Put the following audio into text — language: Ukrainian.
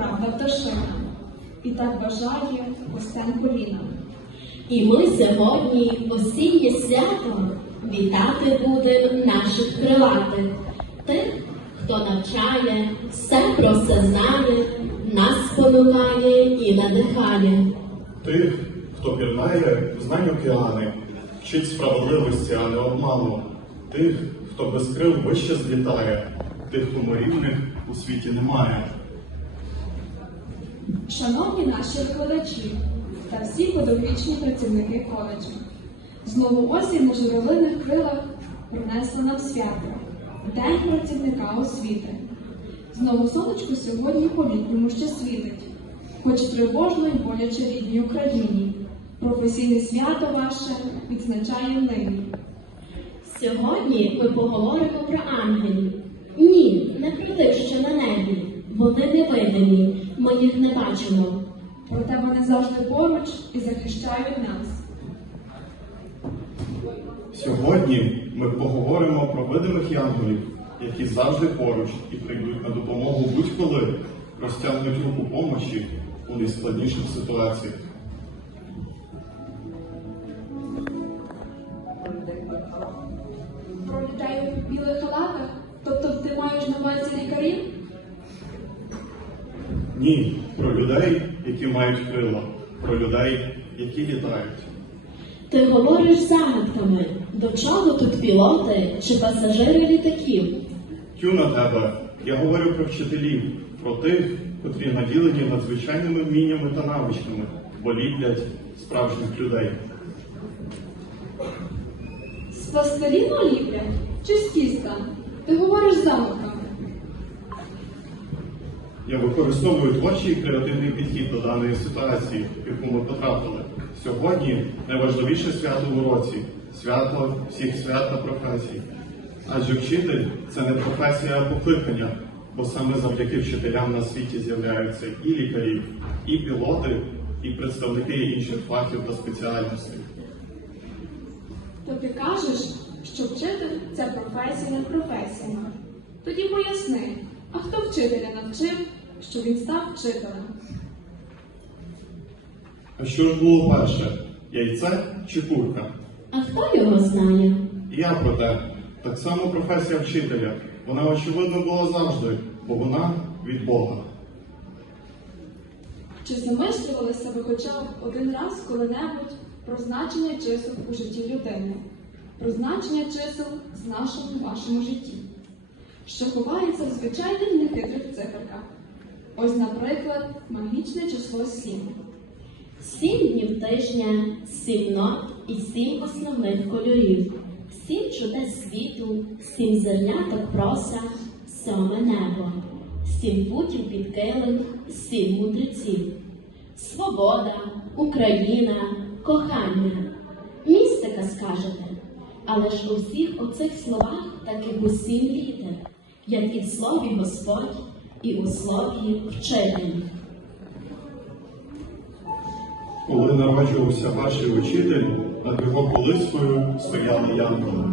правда пташина, і так бажає Костен коліна. І ми сьогодні осіннє свято вітати будем наших крилатих, тих, хто навчає, все про все знає, нас спонукає і надихає. Тих, хто пірнає знань океани, вчить справедливості, а не обману. Тих, хто без крил вище злітає, тих, рівних у світі немає. Шановні наші викладачі та всі подопічні працівники коледжу, знову осінь у журавлиних крилах принесла нам свято, День працівника освіти. Знову сонечко сьогодні по-літньому ще світить, хоч тривожно й боляче рідній Україні. Професійне свято ваше відзначає нині. Сьогодні ми поговоримо про ангелів. Ні, не про тих, що на небі. Вони невидимі, ми їх не бачимо. Проте вони завжди поруч і захищають нас. Сьогодні ми поговоримо про видимих янголів, які завжди поруч і прийдуть на допомогу будь-коли розтягнуть руку помощі у найскладніших ситуаціях. Ні, про людей, які мають крила, про людей, які літають. Ти говориш загадками, до чого тут пілоти чи пасажири літаків? Тю на тебе, я говорю про вчителів, про тих, котрі наділені надзвичайними вміннями та навичками, бо ліплять справжніх людей. З пластиліну ліплять чи з тіста? Ти говориш замоками. Я використовую творчий креативний підхід до даної ситуації, в яку ми потрапили. Сьогодні найважливіше свято в році свято всіх свят та професій. Адже вчитель це не професія, а покликання, бо саме завдяки вчителям на світі з'являються і лікарі, і пілоти, і представники інших фахів та спеціальностей. То ти кажеш, що вчитель це професія над професіями. Тоді поясни, а хто вчителя навчив, що він став вчителем? А що ж було перше? Яйце чи курка? А хто його знає? Я про те. Так само професія вчителя. Вона очевидно була завжди, бо вона від Бога. Чи замислювалися ви хоча б один раз коли-небудь про значення чисел у житті людини, про значення чисел з нашому вашому житті, що ховається в звичайних нехитрих циферках? Ось, наприклад, магічне число 7. Сім днів тижня, сім нот і сім основних кольорів, сім чудес світу, сім зерняток проса, сьоме небо, сім путів під килим, сім мудреців, свобода, Україна, кохання. Містика скажете, але ж у всіх оцих словах таких у сім літер, як і в слові Господь, і у слові вчитель. Коли народжувався перший учитель, над його колискою стояли янголи.